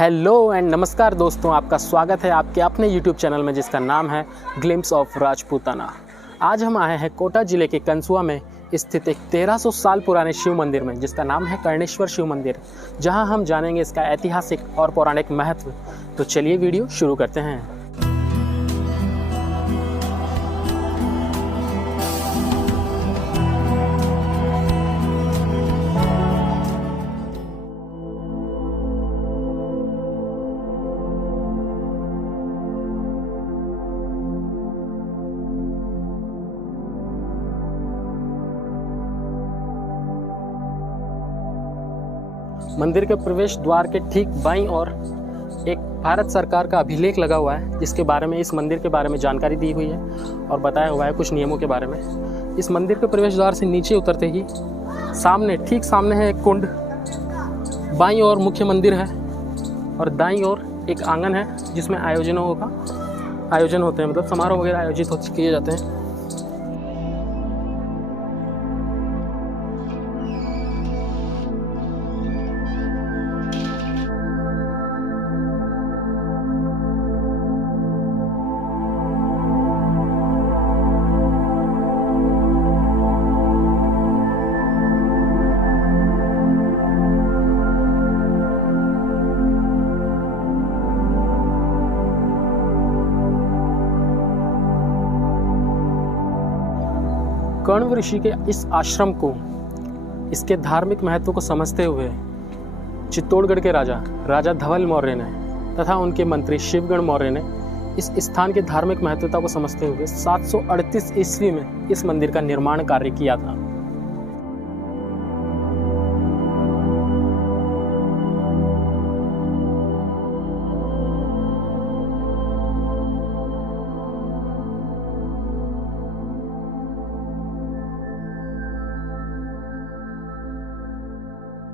Hello and नमस्कार दोस्तों, आपका स्वागत है आपके अपने यूट्यूब चैनल में जिसका नाम है ग्लिम्स ऑफ राजपूताना। आज हम आए हैं कोटा ज़िले के कंसुआ में स्थित एक 1300 साल पुराने शिव मंदिर में जिसका नाम है कर्णेश्वर शिव मंदिर, जहां हम जानेंगे इसका ऐतिहासिक और पौराणिक महत्व। तो चलिए वीडियो शुरू करते हैं। मंदिर के प्रवेश द्वार के ठीक बाईं ओर एक भारत सरकार का अभिलेख लगा हुआ है, जिसके बारे में इस मंदिर के बारे में जानकारी दी हुई है और बताया हुआ है कुछ नियमों के बारे में। इस मंदिर के प्रवेश द्वार से नीचे उतरते ही ठीक सामने है एक कुंड, बाईं ओर मुख्य मंदिर है और दाईं ओर एक आंगन है जिसमें आयोजन होते हैं, मतलब समारोह वगैरह आयोजित किए जाते हैं। कण्व ऋषि के इस आश्रम को इसके धार्मिक महत्व को समझते हुए चित्तौड़गढ़ के राजा धवल मौर्य ने तथा उनके मंत्री शिवगण मौर्य ने इस स्थान के धार्मिक महत्वता को समझते हुए 738 ईस्वी में इस मंदिर का निर्माण कार्य किया था।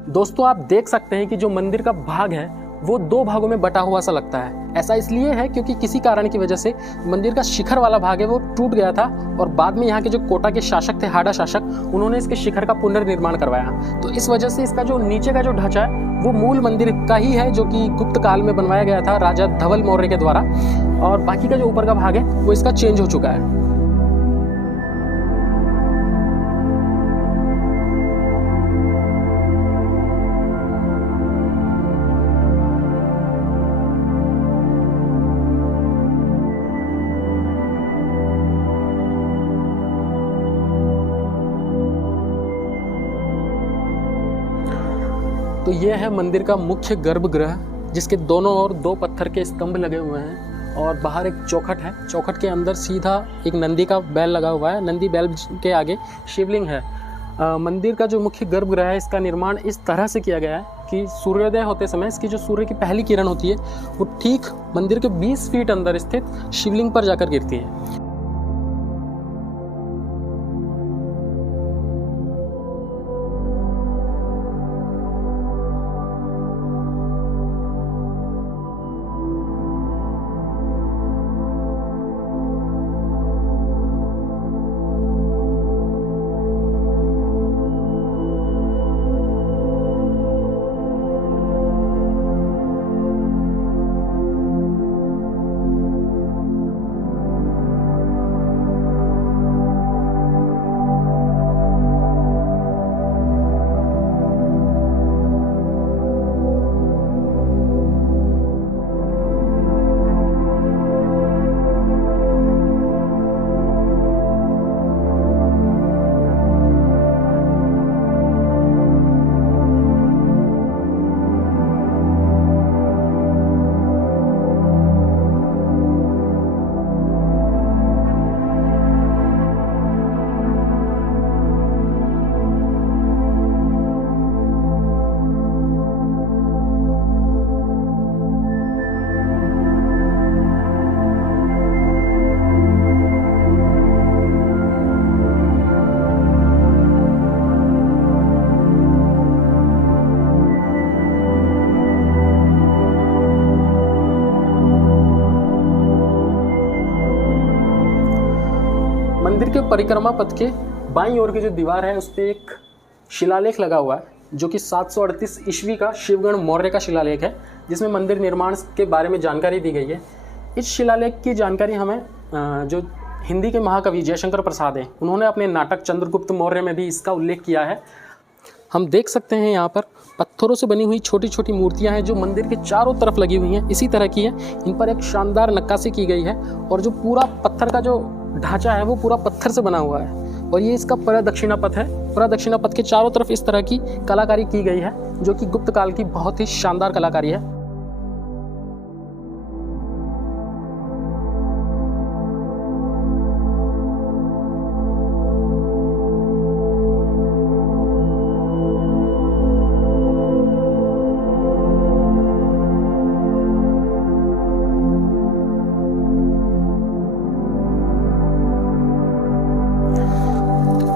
दोस्तों, आप देख सकते हैं कि जो मंदिर का भाग है वो दो भागों में बटा हुआ सा लगता है। ऐसा इसलिए है क्योंकि किसी कारण की वजह से मंदिर का शिखर वाला भाग है वो टूट गया था और बाद में यहाँ के जो कोटा के शासक थे, हाड़ा शासक, उन्होंने इसके शिखर का पुनर्निर्माण करवाया। तो इस वजह से इसका जो नीचे का जो ढांचा है वो मूल मंदिर का ही है, जो कि गुप्त काल में बनवाया गया था राजा धवल मौर्य के द्वारा, और बाकी का जो ऊपर का भाग है वो इसका चेंज हो चुका है। तो ये है मंदिर का मुख्य गर्भगृह, जिसके दोनों ओर दो पत्थर के स्तंभ लगे हुए हैं और बाहर एक चौखट है। चौखट के अंदर सीधा एक नंदी का बैल लगा हुआ है। नंदी बैल के आगे शिवलिंग है। मंदिर का जो मुख्य गर्भगृह है, इसका निर्माण इस तरह से किया गया है कि सूर्योदय होते समय इसकी जो सूर्य की पहली किरण होती है वो ठीक मंदिर के 20 फीट अंदर स्थित शिवलिंग पर जाकर गिरती है। मंदिर के परिक्रमा पथ के बाईं ओर की जो दीवार है उस पर एक शिलालेख लगा हुआ है जो कि 738 ईस्वी का शिवगण मौर्य का शिलालेख है, जिसमें मंदिर निर्माण के बारे में जानकारी दी गई है। इस शिलालेख की जानकारी हमें जो हिंदी के महाकवि जयशंकर प्रसाद हैं, उन्होंने अपने नाटक चंद्रगुप्त मौर्य में भी इसका उल्लेख किया है। हम देख सकते हैं यहाँ पर पत्थरों से बनी हुई छोटी छोटी मूर्तियाँ हैं जो मंदिर के चारों तरफ लगी हुई हैं, इसी तरह की है। इन पर एक शानदार नक्काशी की गई है और जो पूरा पत्थर का जो ढांचा है वो पूरा पत्थर से बना हुआ है। और ये इसका प्रदक्षिणा पथ है। प्रदक्षिणा पथ के चारों तरफ इस तरह की कलाकारी की गई है जो कि गुप्त काल की बहुत ही शानदार कलाकारी है।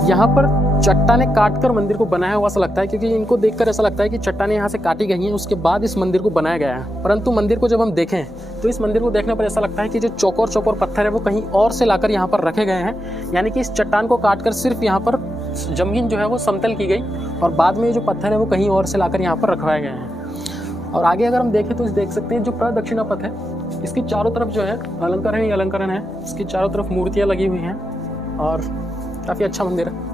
यहाँ पर चट्टाने काटकर मंदिर को बनाया हुआ सा लगता है, क्योंकि इनको देखकर ऐसा लगता है कि चट्टाने यहाँ से काटी गई हैं, उसके बाद इस मंदिर को बनाया गया है। परंतु मंदिर को जब हम देखें तो इस मंदिर को देखने पर ऐसा लगता है कि जो चौकोर चौकोर पत्थर है वो कहीं और से लाकर यहाँ पर रखे गए हैं, यानी कि इस चट्टान को काटकर सिर्फ यहाँ पर जमीन जो है वो समतल की गई और बाद में जो पत्थर है वो कहीं और से लाकर यहाँ पर रखवाए गए हैं। और आगे अगर हम देखें तो देख सकते हैं जो प्रदक्षिणा पथ है इसके चारों तरफ जो है अलंकरण ही अलंकरण है। इसकी चारों तरफ मूर्तियाँ लगी हुई हैं और काफ़ी अच्छा मंदिर है।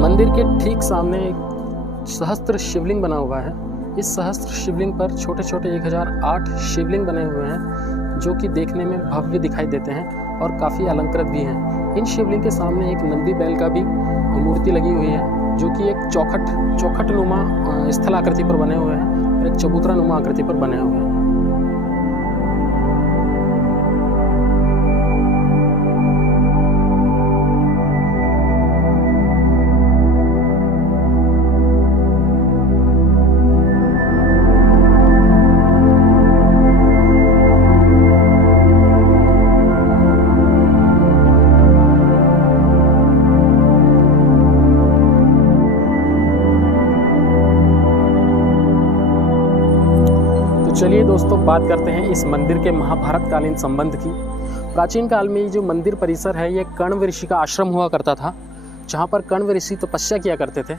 मंदिर के ठीक सामने एक सहस्त्र शिवलिंग बना हुआ है। इस सहस्त्र शिवलिंग पर छोटे छोटे 1008 शिवलिंग बने हुए हैं जो कि देखने में भव्य दिखाई देते हैं और काफ़ी अलंकृत भी हैं। इन शिवलिंग के सामने एक नंदी बैल का भी मूर्ति लगी हुई है जो कि एक चौखट नुमा स्थल आकृति पर बने हुए हैं और एक चबूतरा नुमा आकृति पर बने हुए हैं। चलिए दोस्तों, बात करते हैं इस मंदिर के महाभारतकालीन संबंध की। प्राचीन काल में ये जो मंदिर परिसर है ये कण्व ऋषि का आश्रम हुआ करता था, जहाँ पर कण्व ऋषि तपस्या किया करते थे।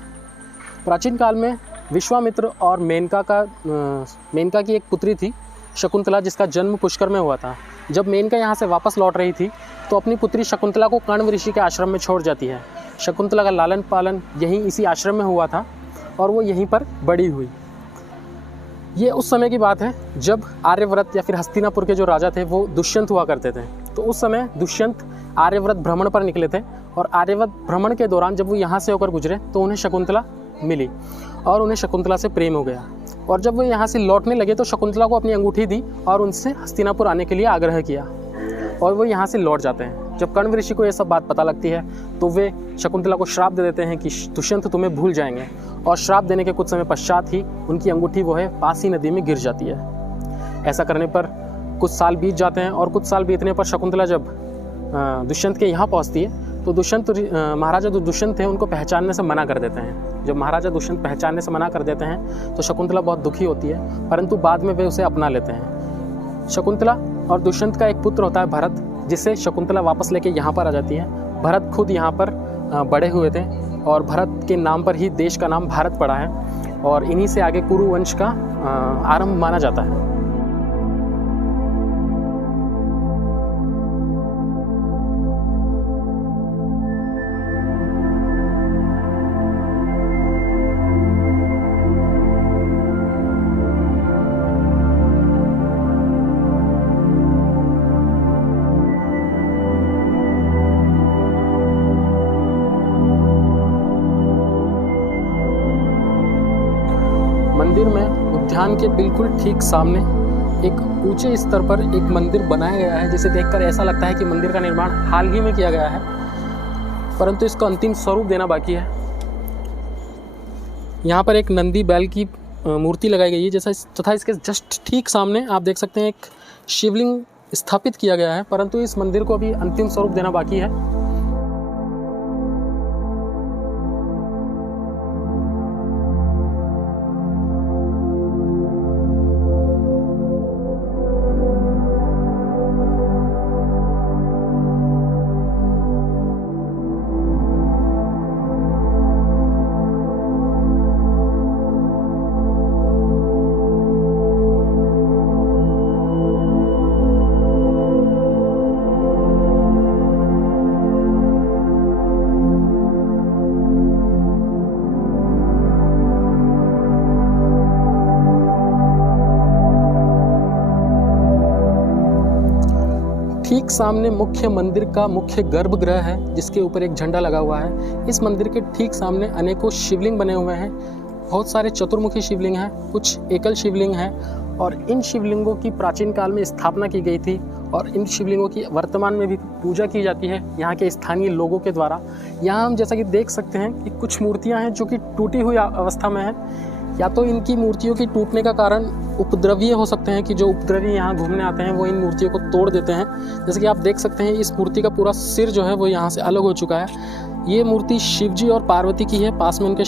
प्राचीन काल में विश्वामित्र और मेनका की एक पुत्री थी शकुंतला, जिसका जन्म पुष्कर में हुआ था। जब मेनका यहाँ से वापस लौट रही थी तो अपनी पुत्री शकुंतला को कण्व ऋषि के आश्रम में छोड़ जाती है। शकुंतला का लालन पालन यहीं इसी आश्रम में हुआ था और वो यहीं पर बड़ी हुई। ये उस समय की बात है जब आर्यव्रत या फिर हस्तिनापुर के जो राजा थे वो दुष्यंत हुआ करते थे। तो उस समय दुष्यंत आर्यव्रत भ्रमण पर निकले थे और आर्यव्रत भ्रमण के दौरान जब वो यहाँ से होकर गुजरे तो उन्हें शकुंतला मिली और उन्हें शकुंतला से प्रेम हो गया। और जब वो यहाँ से लौटने लगे तो शकुंतला को अपनी अंगूठी दी और उनसे हस्तिनापुर आने के लिए आग्रह किया और वो यहाँ से लौट जाते हैं। जब कण्व ऋषि को ये सब बात पता लगती है तो वे शकुंतला को श्राप दे देते हैं कि दुष्यंत तुम्हें भूल जाएंगे, और श्राप देने के कुछ समय पश्चात ही उनकी अंगूठी वो है पासी नदी में गिर जाती है। ऐसा करने पर कुछ साल बीत जाते हैं और कुछ साल बीतने पर शकुंतला जब दुष्यंत के यहाँ पहुँचती है तो महाराजा जो दुष्यंत थे उनको पहचानने से मना कर देते हैं। जब महाराजा दुष्यंत पहचानने से मना कर देते हैं तो शकुंतला बहुत दुखी होती है, परंतु बाद में वे उसे अपना लेते हैं। शकुंतला और दुष्यंत का एक पुत्र होता है भरत, जिसे शकुंतला वापस लेके यहाँ पर आ जाती है। भरत खुद यहाँ पर बड़े हुए थे और भरत के नाम पर ही देश का नाम भारत पड़ा है और इन्हीं से आगे कुरु वंश का आरंभ माना जाता है। मंदिर में उद्यान के बिल्कुल ठीक सामने एक ऊंचे स्तर पर एक मंदिर बनाया गया है, जिसे देखकर ऐसा लगता है कि मंदिर का निर्माण हाल ही में किया गया है, परंतु इसका अंतिम स्वरूप देना बाकी है। यहाँ पर एक नंदी बैल की मूर्ति लगाई गई है जैसा, तथा इसके जस्ट ठीक सामने आप देख सकते हैं एक शिवलिंग स्थापित किया गया है, परंतु इस मंदिर को अभी अंतिम स्वरूप देना बाकी है। ठीक सामने मुख्य मंदिर का मुख्य गर्भगृह है, जिसके ऊपर एक झंडा लगा हुआ है। इस मंदिर के ठीक सामने अनेकों शिवलिंग बने हुए हैं। बहुत सारे चतुर्मुखी शिवलिंग हैं, कुछ एकल शिवलिंग हैं, और इन शिवलिंगों की प्राचीन काल में स्थापना की गई थी और इन शिवलिंगों की वर्तमान में भी पूजा की जाती है यहाँ के स्थानीय लोगों के द्वारा। यहाँ हम जैसा कि देख सकते हैं कि कुछ मूर्तियाँ हैं जो कि टूटी हुई अवस्था में हैं। या तो इनकी मूर्तियों की टूटने का कारण उपद्रवीय हो सकते हैं कि जो उपद्रवी यहाँ घूमने आते हैं वो इन मूर्तियों को तोड़ देते हैं। जैसे कि आप देख सकते हैं इस मूर्ति का पूरा सिर जो है वो यहाँ से अलग हो चुका है। ये मूर्ति शिवजी और पार्वती की है, पास में उनके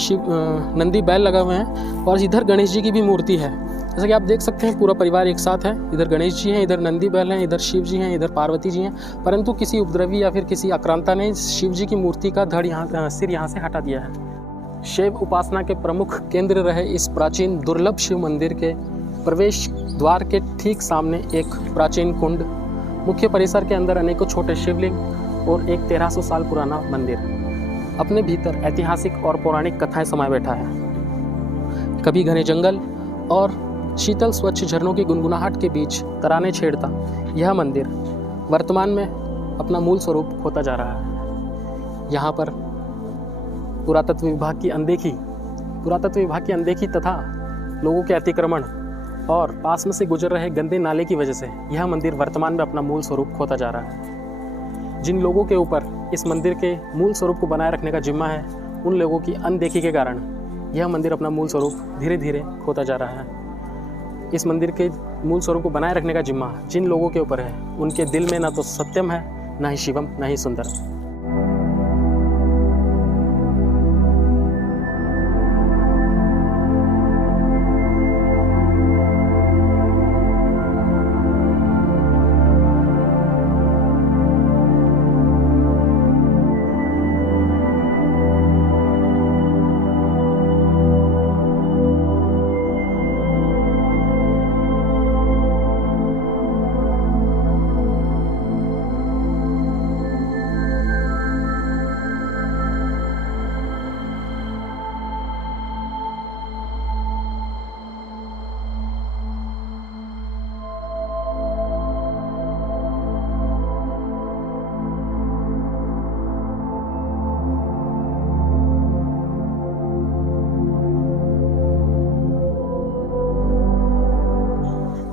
नंदी बैल लगा हुए हैं, और इधर गणेश जी की भी मूर्ति है। जैसा कि आप देख सकते हैं पूरा परिवार एक साथ है। इधर गणेश जी हैं, इधर नंदी बैल हैं, इधर शिव जी हैं, इधर पार्वती जी हैं, परंतु किसी उपद्रवी या फिर किसी आक्रांता ने शिव जी की मूर्ति का सिर यहाँ से हटा दिया है। शैव उपासना के प्रमुख केंद्र रहे इस प्राचीन दुर्लभ शिव मंदिर के प्रवेश द्वार के ठीक सामने एक प्राचीन कुंड, मुख्य परिसर के अंदर अनेकों छोटे शिवलिंग और एक 1300 साल पुराना मंदिर अपने भीतर ऐतिहासिक और पौराणिक कथाएं समाये बैठा है। कभी घने जंगल और शीतल स्वच्छ झरनों की गुनगुनाहट के बीच तराने छेड़ता यह मंदिर वर्तमान में अपना मूल स्वरूप खोता जा रहा है। यहाँ पर पुरातत्व विभाग की अनदेखी तथा लोगों के अतिक्रमण और पास में से गुजर रहे गंदे नाले की वजह से यह मंदिर वर्तमान में अपना मूल स्वरूप खोता जा रहा है। जिन लोगों के ऊपर इस मंदिर के मूल स्वरूप को बनाए रखने का जिम्मा है, उन लोगों की अनदेखी के कारण यह मंदिर अपना मूल स्वरूप धीरे धीरे खोता जा रहा है। इस मंदिर के मूल स्वरूप को बनाए रखने का जिम्मा जिन लोगों के ऊपर है, उनके दिल में ना तो सत्यम है, ना ही शिवम, ना ही सुंदर।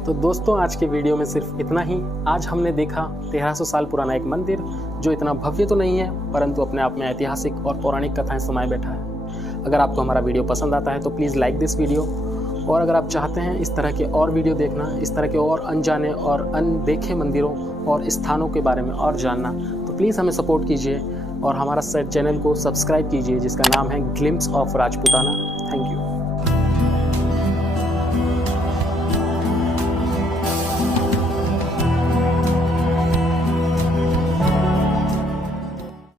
तो दोस्तों आज के वीडियो में सिर्फ इतना ही। आज हमने देखा 1300 साल पुराना एक मंदिर जो इतना भव्य तो नहीं है, परंतु अपने आप में ऐतिहासिक और पौराणिक कथाएं समाये बैठा है। अगर आपको हमारा वीडियो पसंद आता है तो प्लीज़ लाइक दिस वीडियो, और अगर आप चाहते हैं इस तरह के और वीडियो देखना, इस तरह के और अनजाने और अनदेखे मंदिरों और स्थानों के बारे में और जानना, तो प्लीज़ हमें सपोर्ट कीजिए और हमारा चैनल को सब्सक्राइब कीजिए जिसका नाम है glimpse of Rajputana. Thank you.